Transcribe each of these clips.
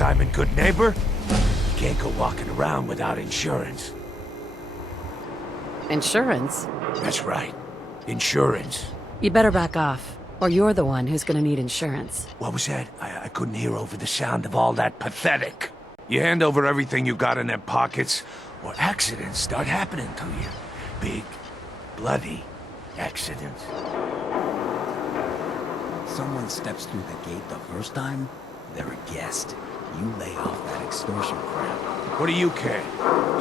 Diamond good neighbor? You can't go walking around without insurance. Insurance? That's right. Insurance. You better back off, or you're the one who's gonna need insurance. What was that? I couldn't hear over the sound of all that pathetic. You hand over everything you got in their pockets, or accidents start happening to you. Big, bloody accidents. Someone steps through the gate the first time, they're a guest. You lay off that extortion crap. What do you care?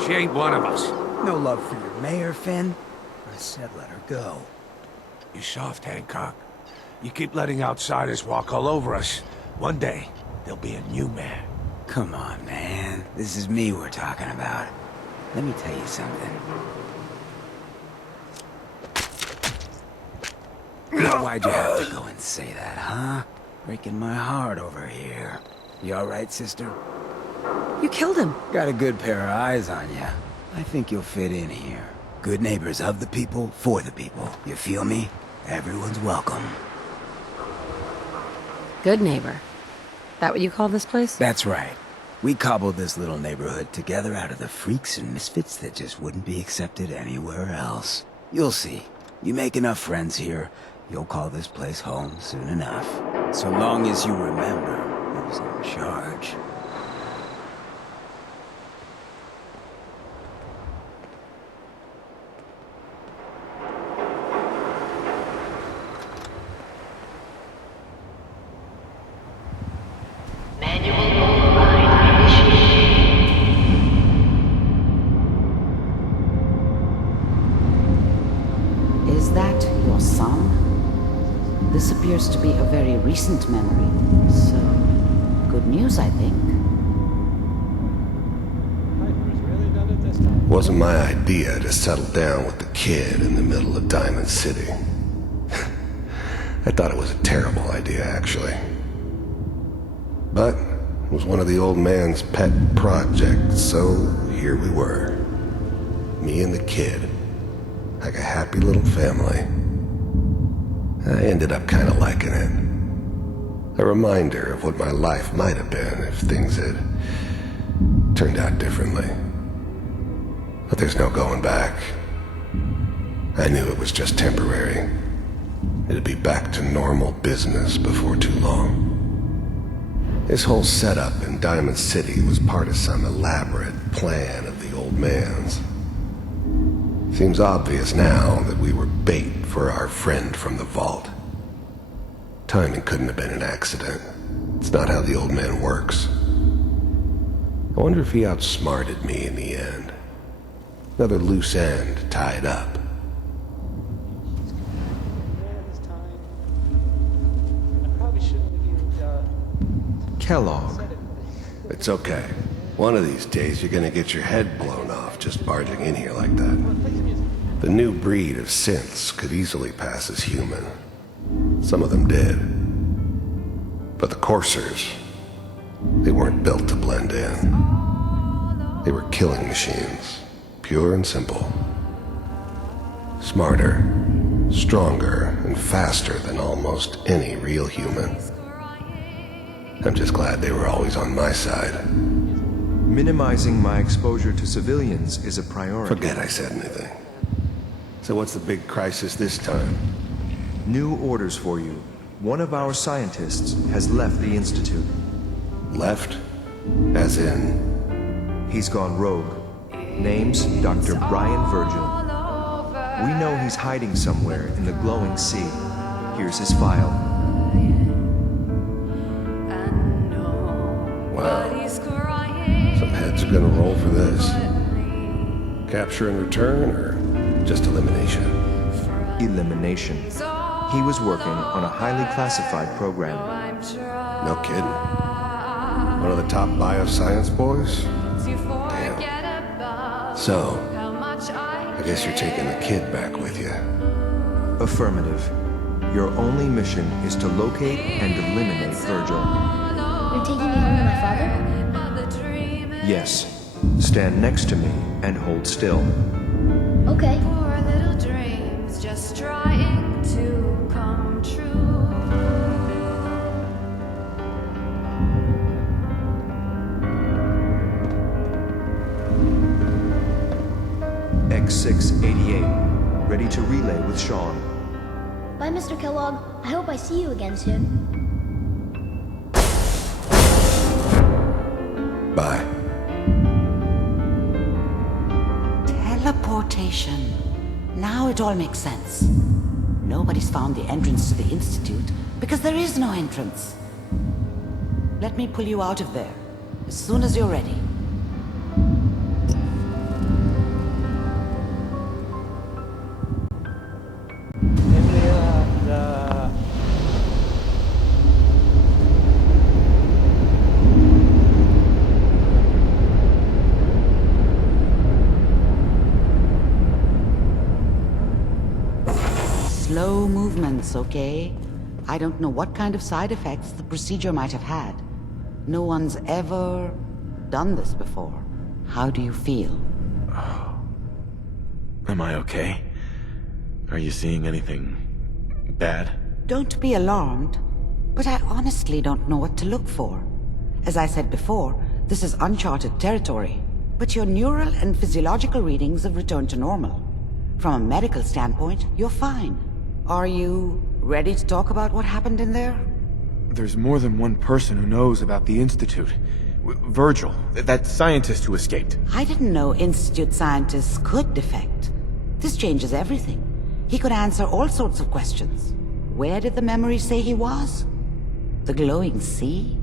She ain't one of us. No love for your mayor, Finn? I said let her go. You soft, Hancock. You keep letting outsiders walk all over us. One day, there'll be a new mayor. Come on, man. This is me we're talking about. Let me tell you something. Why'd you have to go and say that, huh? Breaking my heart over here. You alright, sister? You killed him. Got a good pair of eyes on you. I think you'll fit in here. Good neighbors of the people, for the people. You feel me? Everyone's welcome. Good neighbor. That what you call this place? That's right. We cobbled this little neighborhood together out of the freaks and misfits that just wouldn't be accepted anywhere else. You'll see. You make enough friends here, you'll call this place home soon enough. So long as you remember who's in charge. Is that your son? This appears to be a very recent memory, so good news, I think. Wasn't my idea to settle down with the kid in the middle of Diamond City. I thought it was a terrible idea, actually. But it was one of the old man's pet projects, so here we were. Me and the kid. Like a happy little family. I ended up kind of liking it. A reminder of what my life might have been if things had turned out differently. But there's no going back. I knew it was just temporary. It'd be back to normal business before too long. This whole setup in Diamond City was part of some elaborate plan of the old man's. Seems obvious now that we were bait for our friend from the vault. Timing couldn't have been an accident. It's not how the old man works. I wonder if he outsmarted me in the end. Another loose end tied up. Kellogg. It's okay. One of these days you're gonna get your head blown off just barging in here like that. The new breed of synths could easily pass as human. Some of them did. But the coursers, they weren't built to blend in. They were killing machines, pure and simple. Smarter, stronger, and faster than almost any real human. I'm just glad they were always on my side. Minimizing my exposure to civilians is a priority. Forget I said anything. So what's the big crisis this time? New orders for you. One of our scientists has left the Institute. Left? As in? He's gone rogue. Name's Dr. Brian Virgil. We know he's hiding somewhere in the glowing sea. Here's his file. Wow. Some heads are gonna roll for this. Capture and return, or just elimination? Elimination. He was working on a highly classified program. No kidding. One of the top bioscience boys? Damn. So, I guess you're taking the kid back with you. Affirmative. Your only mission is to locate and eliminate Virgil. You're taking me home to my father? Yes. Stand next to me and hold still. Okay. Poor little dreams just trying to come true. S06E01, ready to relay with Sean. Bye, Mr. Kellogg. I hope I see you again soon. Bye. Teleportation. Now it all makes sense. Nobody's found the entrance to the Institute because there is no entrance. Let me pull you out of there as soon as you're ready. Slow movements, okay? I don't know what kind of side effects the procedure might have had. No one's ever done this before. How do you feel? Am I okay? Are you seeing anything bad? Don't be alarmed, but I honestly don't know what to look for. As I said before, this is uncharted territory, but your neural and physiological readings have returned to normal. From a medical standpoint, you're fine. Are you ready to talk about what happened in there? There's more than one person who knows about the Institute. Virgil, that scientist who escaped. I didn't know Institute scientists could defect. This changes everything. He could answer all sorts of questions. Where did the memory say he was? The glowing sea?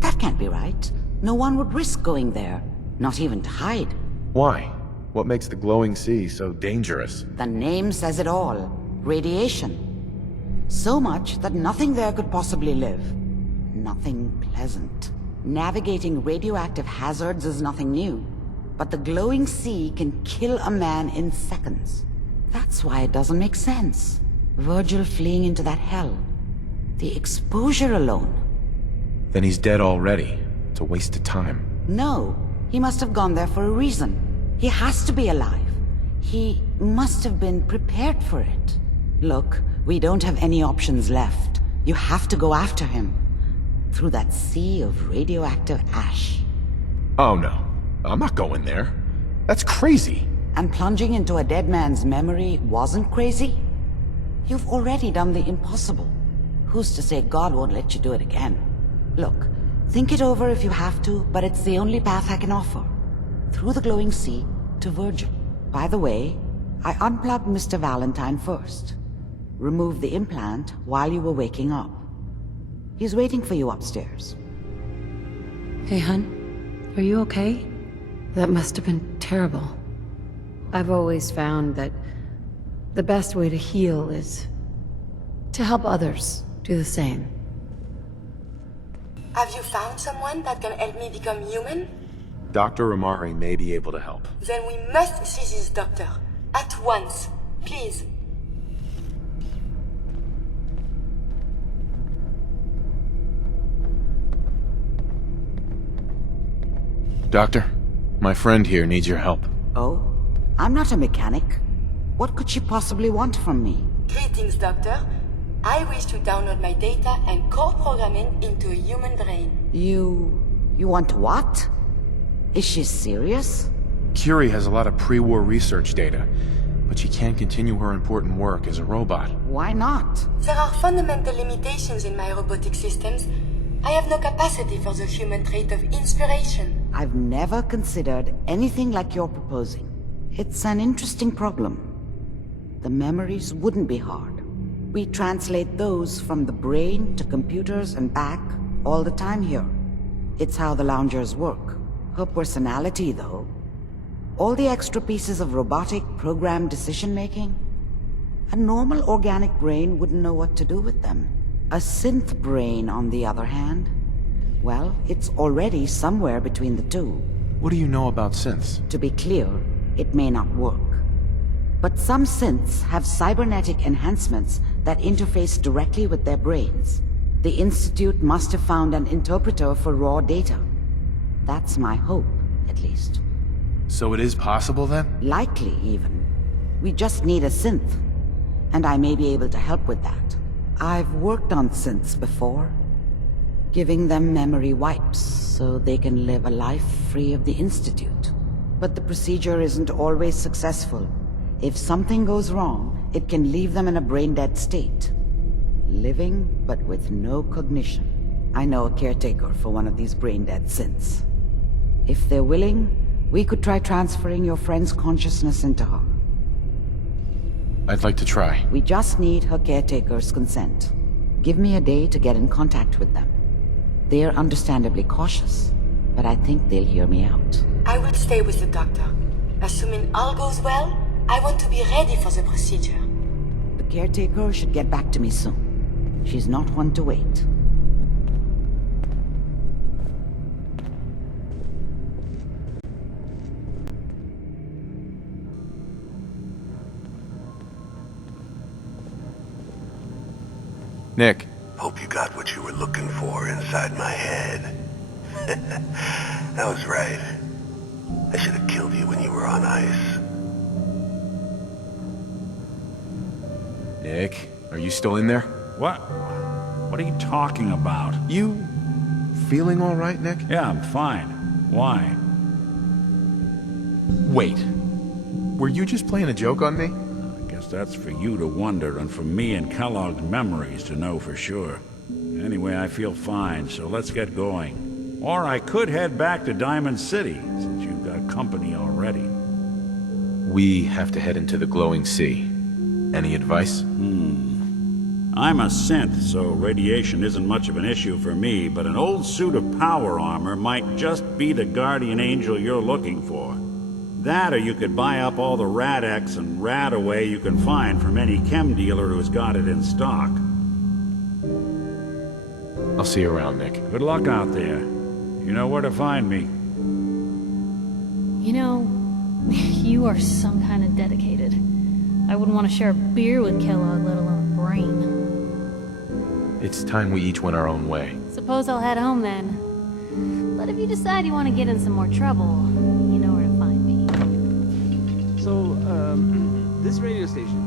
That can't be right. No one would risk going there, not even to hide. Why? What makes the glowing sea so dangerous? The name says it all. Radiation. So much that nothing there could possibly live. Nothing pleasant. Navigating radioactive hazards is nothing new. But the glowing sea can kill a man in seconds. That's why it doesn't make sense. Virgil fleeing into that hell. The exposure alone. Then he's dead already. It's a waste of time. No, he must have gone there for a reason. He has to be alive. He must have been prepared for it. Look, we don't have any options left. You have to go after him. Through that sea of radioactive ash. Oh no, I'm not going there. That's crazy. And plunging into a dead man's memory wasn't crazy? You've already done the impossible. Who's to say God won't let you do it again? Look, think it over if you have to, but it's the only path I can offer. Through the glowing sea to Virgil. By the way, I unplugged Mr. Valentine first. Removed the implant while you were waking up. He's waiting for you upstairs. Hey, hun. Are you okay? That must have been terrible. I've always found that the best way to heal is to help others do the same. Have you found someone that can help me become human? Dr. Amari may be able to help. Then we must see this doctor. At once. Please. Doctor, my friend here needs your help. Oh? I'm not a mechanic. What could she possibly want from me? Greetings, Doctor. I wish to download my data and co-program it into a human brain. You want what? Is she serious? Curie has a lot of pre-war research data, but she can't continue her important work as a robot. Why not? There are fundamental limitations in my robotic systems. I have no capacity for the human trait of inspiration. I've never considered anything like you're proposing. It's an interesting problem. The memories wouldn't be hard. We translate those from the brain to computers and back all the time here. It's how the loungers work. Her personality, though. All the extra pieces of robotic, programmed decision-making. A normal organic brain wouldn't know what to do with them. A synth brain, on the other hand, well, it's already somewhere between the two. What do you know about synths? To be clear, it may not work. But some synths have cybernetic enhancements that interface directly with their brains. The Institute must have found an interpreter for raw data. That's my hope, at least. So it is possible, then? Likely, even. We just need a synth. And I may be able to help with that. I've worked on synths before. Giving them memory wipes so they can live a life free of the Institute. But the procedure isn't always successful. If something goes wrong, it can leave them in a brain-dead state. Living, but with no cognition. I know a caretaker for one of these brain-dead synths. If they're willing, we could try transferring your friend's consciousness into her. I'd like to try. We just need her caretaker's consent. Give me a day to get in contact with them. They're understandably cautious, but I think they'll hear me out. I will stay with the doctor. Assuming all goes well, I want to be ready for the procedure. The caretaker should get back to me soon. She's not one to wait. Nick. Hope you got what you were looking for inside my head. I was right. I should have killed you when you were on ice. Nick, are you still in there? What? What are you talking about? You feeling all right, Nick? Yeah, I'm fine. Why? Wait. Were you just playing a joke on me? I guess that's for you to wonder and for me and Kellogg's memories to know for sure. Anyway, I feel fine, so let's get going. Or I could head back to Diamond City, since you've got company already. We have to head into the glowing sea. Any advice? I'm a synth, so radiation isn't much of an issue for me, but an old suit of power armor might just be the guardian angel you're looking for. That, or you could buy up all the Rad-X and Rad-Away you can find from any chem dealer who's got it in stock. I'll see you around, Nick. Good luck out there. You know where to find me. You know, you are some kind of dedicated. I wouldn't want to share a beer with Kellogg, let alone a brain. It's time we each went our own way. Suppose I'll head home then. But if you decide you want to get in some more trouble, you know where to find me. So, this radio station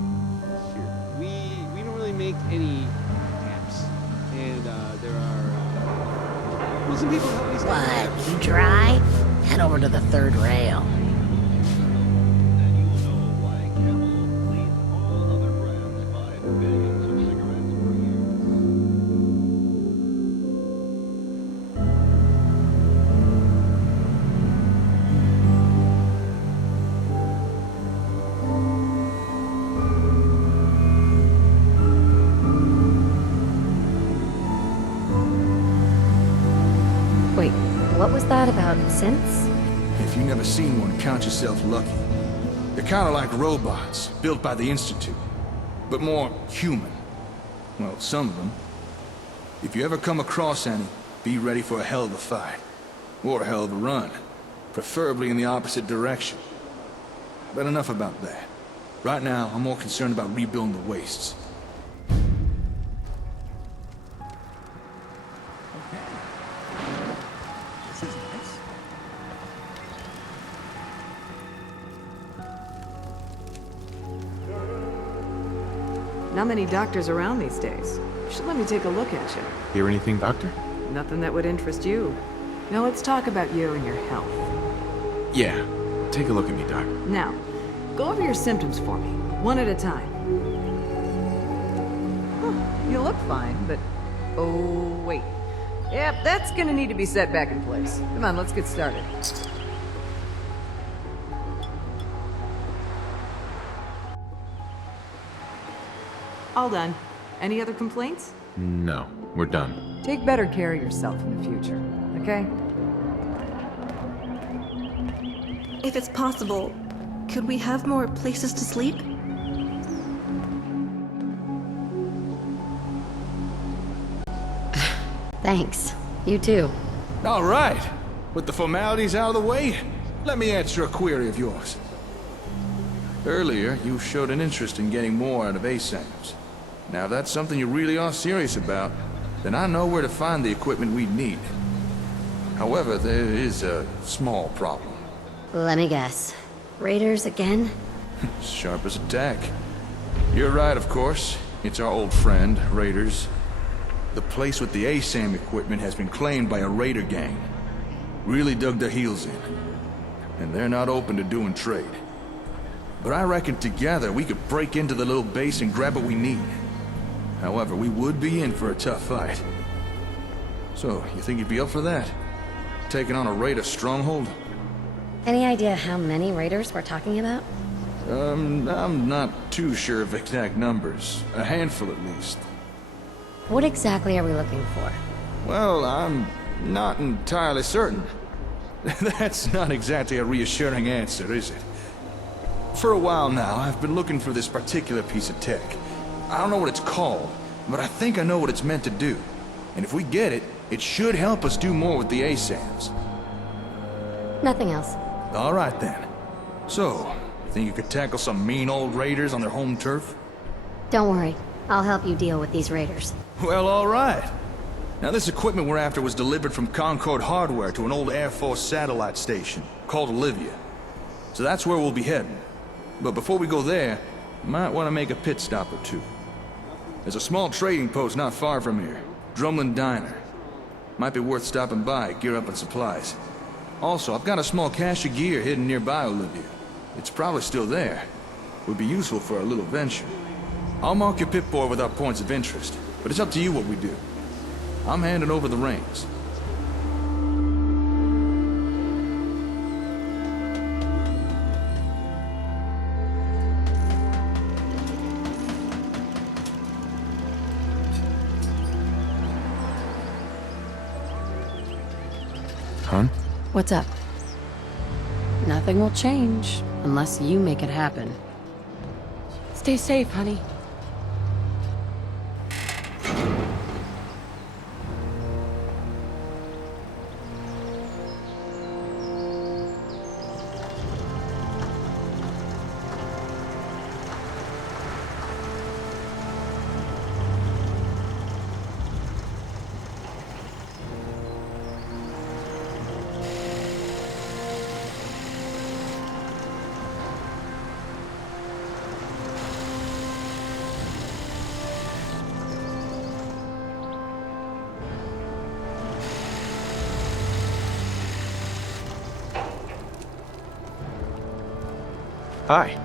here, we don't really make any taps, and there are well, some people help me. What? You drive? Head over to the third rail. Wait, what was that about synths? If you've never seen one, count yourself lucky. They're kind of like robots, built by the Institute, but more human. Well, some of them. If you ever come across any, be ready for a hell of a fight. Or a hell of a run. Preferably in the opposite direction. But enough about that. Right now, I'm more concerned about rebuilding the wastes. Not many doctors around these days. You should let me take a look at you. Hear anything, Doctor? Nothing that would interest you. Now let's talk about you and your health. Yeah. Take a look at me, Doc. Now, go over your symptoms for me, one at a time. Huh, you look fine, but... Oh, wait. Yep, that's gonna need to be set back in place. Come on, let's get started. All done. Any other complaints? No, we're done. Take better care of yourself in the future, okay? If it's possible, could we have more places to sleep? Thanks. You too. All right. With the formalities out of the way, let me answer a query of yours. Earlier, you showed an interest in getting more out of ASAMs. Now, if that's something you really are serious about, then I know where to find the equipment we need. However, there is a small problem. Let me guess. Raiders again? Sharp as a tack. You're right, of course. It's our old friend, Raiders. The place with the ASAM equipment has been claimed by a raider gang. Really dug their heels in. and they're not open to doing trade. But I reckon together we could break into the little base and grab what we need. However, we would be in for a tough fight. So, you think you'd be up for that? Taking on a raider stronghold? Any idea how many raiders we're talking about? I'm not too sure of exact numbers. A handful at least. What exactly are we looking for? Well, I'm not entirely certain. That's not exactly a reassuring answer, is it? For a while now, I've been looking for this particular piece of tech. I don't know what it's called, but I think I know what it's meant to do. And if we get it, it should help us do more with the ASAMs. Nothing else. All right then. So, think you could tackle some mean old raiders on their home turf? Don't worry. I'll help you deal with these raiders. Well, all right. Now, this equipment we're after was delivered from Concord Hardware to an old Air Force satellite station called Olivia. So that's where we'll be heading. But before we go there, might want to make a pit stop or two. There's a small trading post not far from here, Drumlin Diner. Might be worth stopping by, gear up on supplies. Also, I've got a small cache of gear hidden nearby Olivia. It's probably still there. Would be useful for our little venture. I'll mark your pip-board with our points of interest, but it's up to you what we do. I'm handing over the reins. Hun? What's up? Nothing will change unless you make it happen. Stay safe, honey. Hi.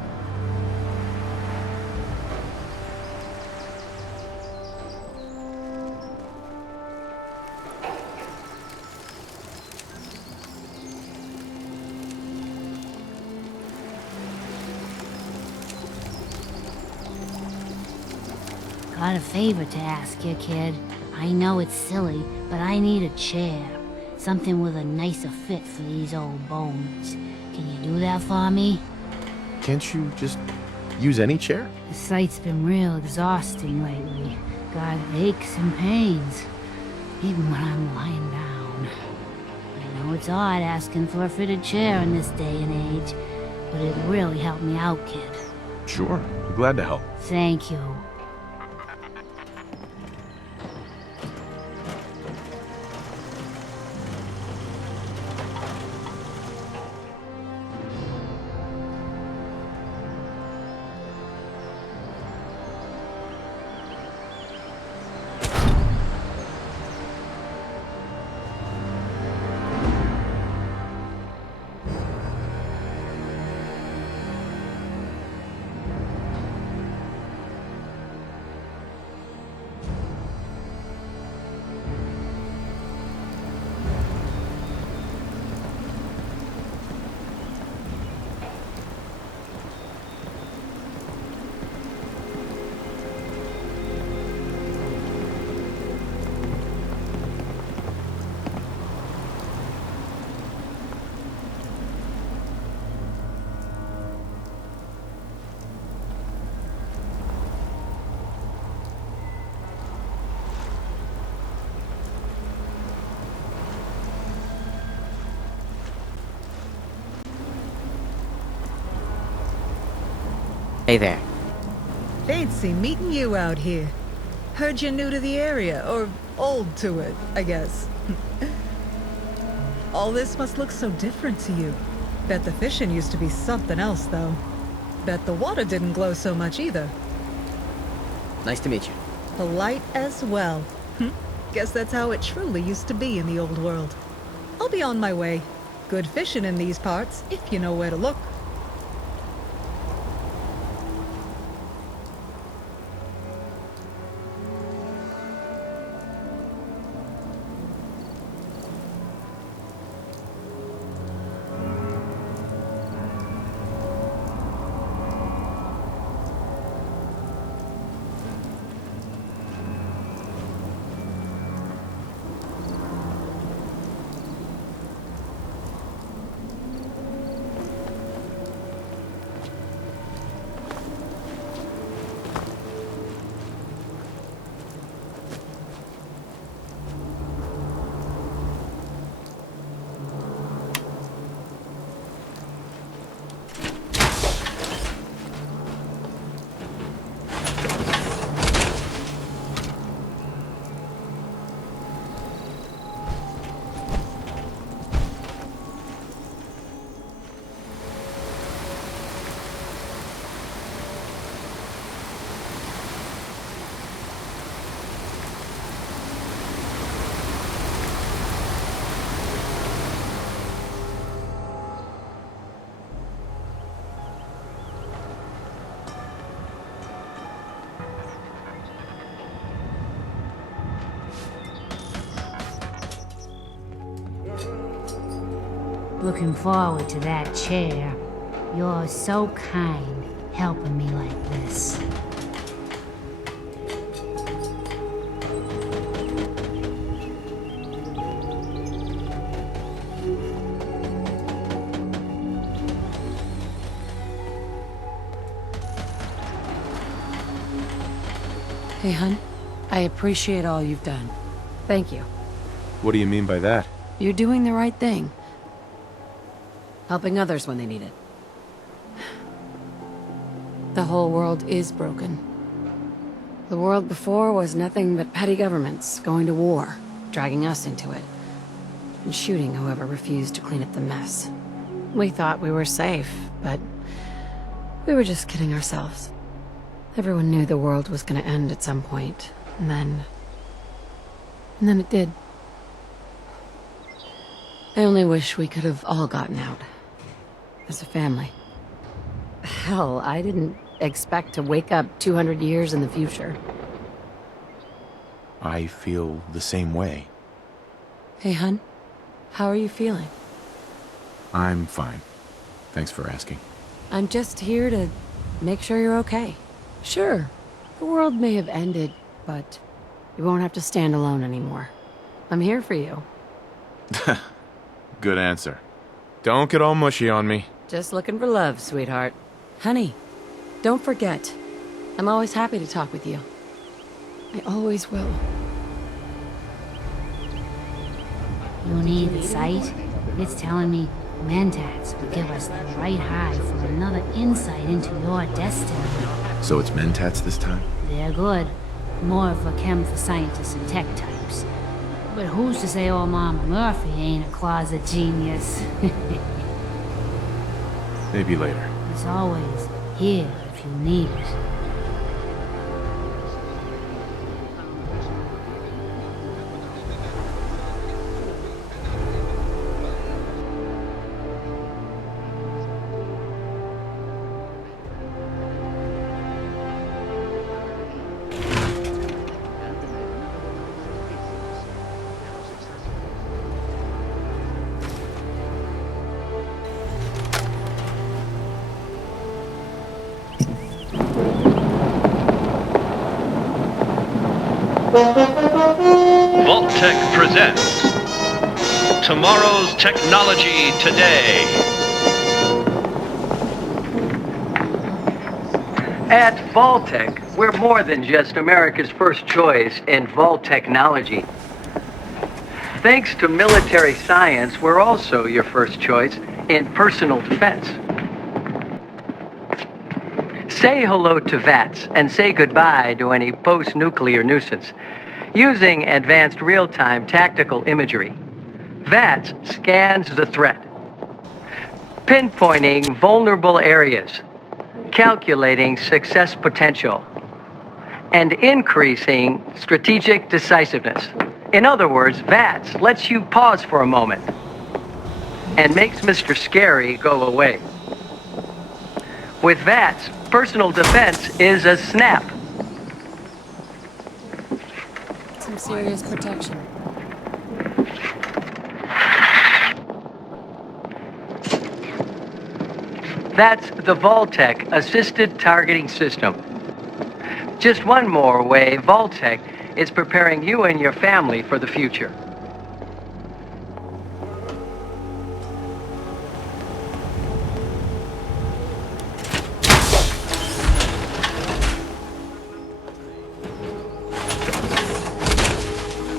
Got a favor to ask you, kid. I know it's silly, but I need a chair. Something with a nicer fit for these old bones. Can you do that for me? Can't you just use any chair? The site's been real exhausting lately. Got aches and pains, even when I'm lying down. I know it's odd asking for a fitted chair in this day and age, but it really helped me out, kid. Sure, I'm glad to help. Thank you. Hey there. Fancy meeting you out here. Heard you're new to the area, or old to it, I guess. All this must look so different to you. Bet the fishing used to be something else, though. Bet the water didn't glow so much either. Nice to meet you. Polite as well. Guess that's how it truly used to be in the old world. I'll be on my way. good fishing in these parts, if you know where to look. Looking forward to that chair. You're so kind, helping me like this. Hey, hun. I appreciate all you've done. Thank you. What do you mean by that? You're doing the right thing. Helping others when they need it. The whole world is broken. The world before was nothing but petty governments going to war, dragging us into it, and shooting whoever refused to clean up the mess. We thought we were safe, but we were just kidding ourselves. Everyone knew the world was going to end at some point, and then it did. I only wish we could have all gotten out. As a family. Hell, I didn't expect to wake up 200 years in the future. I feel the same way. Hey, hun. How are you feeling? I'm fine. Thanks for asking. I'm just here to make sure you're okay. Sure, the world may have ended, but you won't have to stand alone anymore. I'm here for you. Good answer. Don't get all mushy on me. Just looking for love, sweetheart. Honey, don't forget. I'm always happy to talk with you. I always will. You need the sight? It's telling me Mentats will give us the right high for another insight into your destiny. So it's Mentats this time? They're good. More of a chem for scientists and tech types. But who's to say old Mama Murphy ain't a closet genius? Maybe later. It's always here if you need it. Vault-Tec presents Tomorrow's Technology Today. At Vault-Tec, we're more than just America's first choice in vault technology. Thanks to military science, we're also your first choice in personal defense. Say hello to VATS and say goodbye to any post-nuclear nuisance. Using advanced real-time tactical imagery, VATS scans the threat, pinpointing vulnerable areas, calculating success potential, and increasing strategic decisiveness. In other words, VATS lets you pause for a moment and makes Mr. Scary go away. With VATS, personal defense is a snap. Some serious protection. That's the Vault-Tec Assisted Targeting System. Just one more way Vault-Tec is preparing you and your family for the future.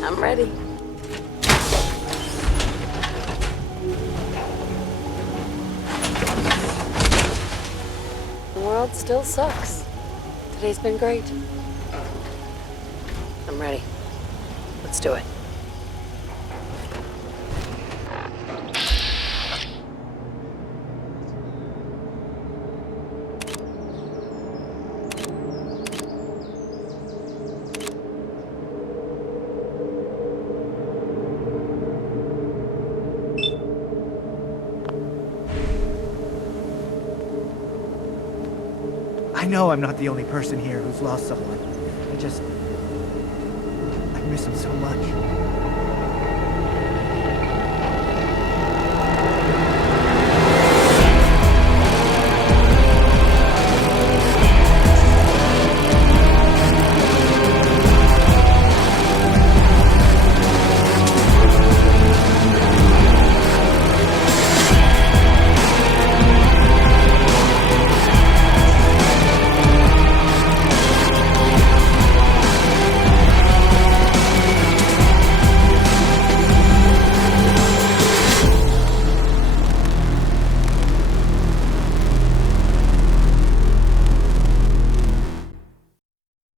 I'm ready. The world still sucks. Today's been great. I'm ready. Let's do it. I know I'm not the only person here who's lost someone. I miss him so much.